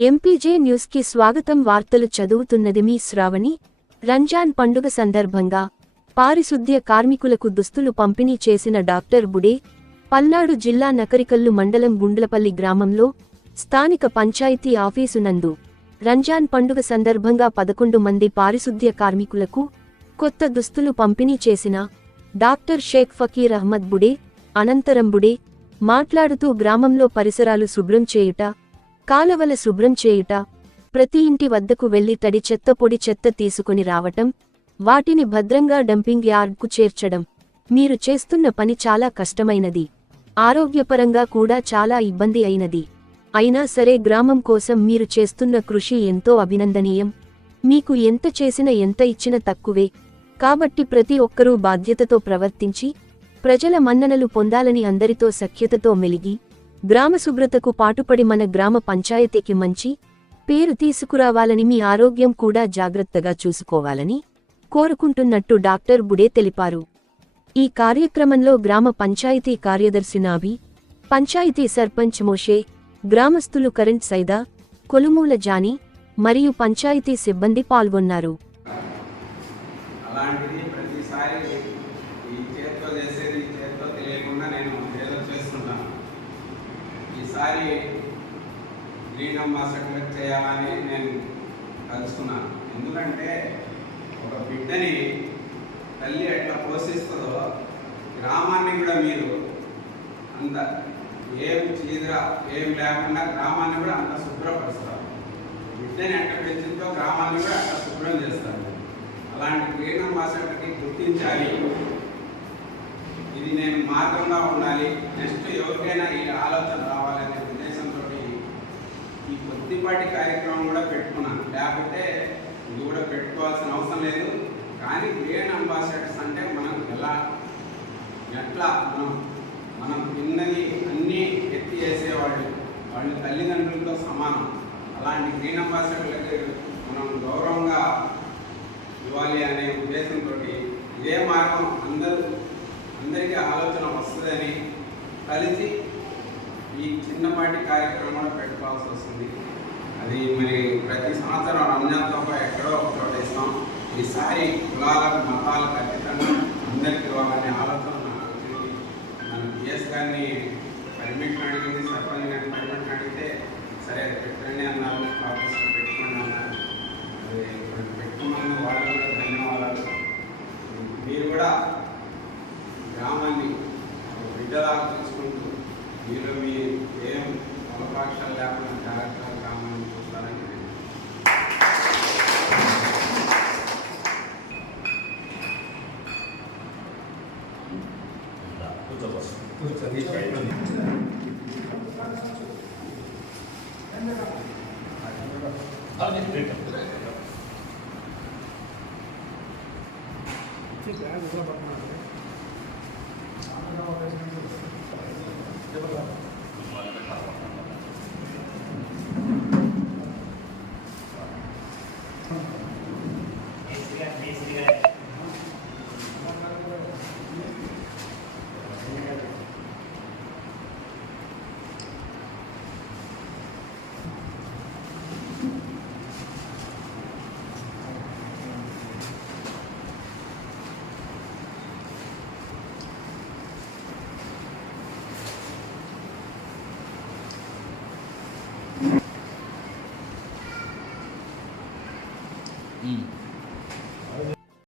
MPJ న్యూస్కి స్వాగతం వార్తలు చదువుతున్నది మీ శ్రావణి. రంజాన్ పండుగ సందర్భంగా పారిశుద్ధ్య కార్మికులకు దుస్తులు పంపిణీ చేసిన డాక్టర్ బుడే పల్నాడు జిల్లా నకరికల్లు మండలం గుండ్లపల్లి గ్రామంలో స్థానిక పంచాయతీ ఆఫీసు నందు రంజాన్ పండుగ సందర్భంగా పదకొండు మంది పారిశుద్ధ్య కార్మికులకు కొత్త దుస్తులు పంపిణీ చేసిన డాక్టర్ షేక్ ఫకీర్ అహ్మద్ బుడే అనంతరం బుడే మాట్లాడుతూ గ్రామంలో పరిసరాలు శుభ్రం చేయుట కాలవల శుభ్రం చేయుట ప్రతి ఇంటి వద్దకు వెళ్ళి తడి చెత్త పొడి చెత్త తీసుకుని రావటం వాటిని భద్రంగా డంపింగ్ యార్డ్కు చేర్చడం. మీరు చేస్తున్న పని చాలా కష్టమైనది. ఆరోగ్యపరంగా కూడా చాలా ఇబ్బంది అయినది. అయినా సరే గ్రామం కోసం మీరు చేస్తున్న కృషి ఎంతో అభినందనీయం. మీకు ఎంత చేసిన ఎంత ఇచ్చిన తక్కువే. కాబట్టి ప్రతి ఒక్కరూ బాధ్యతతో ప్రవర్తించి ప్రజల మన్ననలు పొందాలని అందరితో సఖ్యతతో మెలిగి గ్రామ శుభ్రతకు పాటుపడి మన గ్రామ పంచాయతీకి మంచి పేరు తీసుకురావాలని మీ ఆరోగ్యం కూడా జాగ్రత్తగా చూసుకోవాలని కోరుకుంటున్నట్టు డాక్టర్ బుడే తెలిపారు. ఈ కార్యక్రమంలో గ్రామ పంచాయతీ కార్యదర్శి నాభి పంచాయతీ సర్పంచ్ మోషే గ్రామస్తులు కరెంట్ సైదా కొలుమూల జాని మరియు పంచాయతీ సిబ్బంది పాల్గొన్నారు. అలాంటిది చేసేది తెలియకుండా నేను ఈసారి గ్రీన్ అంబాసిడర్ చేయాలని నేను కలుసుకున్నాను ఎందుకంటే ఒక బిడ్డని తల్లి ఎట్లా పోషిస్తుందో గ్రామాన్ని కూడా మీరు అంత ఏం చీదర ఏం లేకుండా గ్రామాన్ని కూడా అంత శుభ్రపరుస్తారు. బిడ్డని ఎట్లా పెంచుతో గ్రామాన్ని కూడా అట్లా శుభ్రం చేస్తారు. అలాంటి గ్రీన్ అంబాసిడర్కి గుర్తించాలి. ఇది నేను మార్గంగా ఉండాలి. నెక్స్ట్ ఎవరికైనా ఈ ఆలోచన రావాలనే ఉద్దేశంతో ఈ కొద్దిపాటి కార్యక్రమం కూడా పెట్టుకున్నాను. లేకపోతే ఇది కూడా పెట్టుకోవాల్సిన అవసరం లేదు. కానీ గ్రేన్ అంబాసిడర్స్ అంటే మనం ఎలా ఎట్లా మనం మనం కిందని అన్నీ ఎత్తి చేసేవాళ్ళు వాళ్ళు తల్లిదండ్రులతో సమానం. అలాంటి గ్రీన్ అంబాసిడర్లకి మనం గౌరవంగా ఇవ్వాలి అనే ఉద్దేశంతో ఇదే మార్గం అందరూ అందరికీ ఆలోచన వస్తుందని కలిసి ఈ చిన్నపాటి కార్యక్రమం పెట్టుకోవాల్సి వస్తుంది. అది మరి ప్రతి సంవత్సరం రంజాన్ తప్ప ఎక్కడో ఒక చోట ఇస్తాం. ఈసారి కులాలకు మతాలకు ఖచ్చితంగా అందరికి ఇవ్వాలనే ఆలోచన నన్ను వచ్చింది. పిఎస్ గారిని పర్మిషన్ అడిగింది సర్పంచ్ గారిని పర్మిషన్ అడిగితే సరే పెట్టండి అన్నారు. ఒక బిడ్డలాగా చూసుకుంటూ మీరు మీ ఏం అవకాశాలు లేకుండా జాగ్రత్తగా గ్రామాన్ని చూస్తారని నేను 嗯。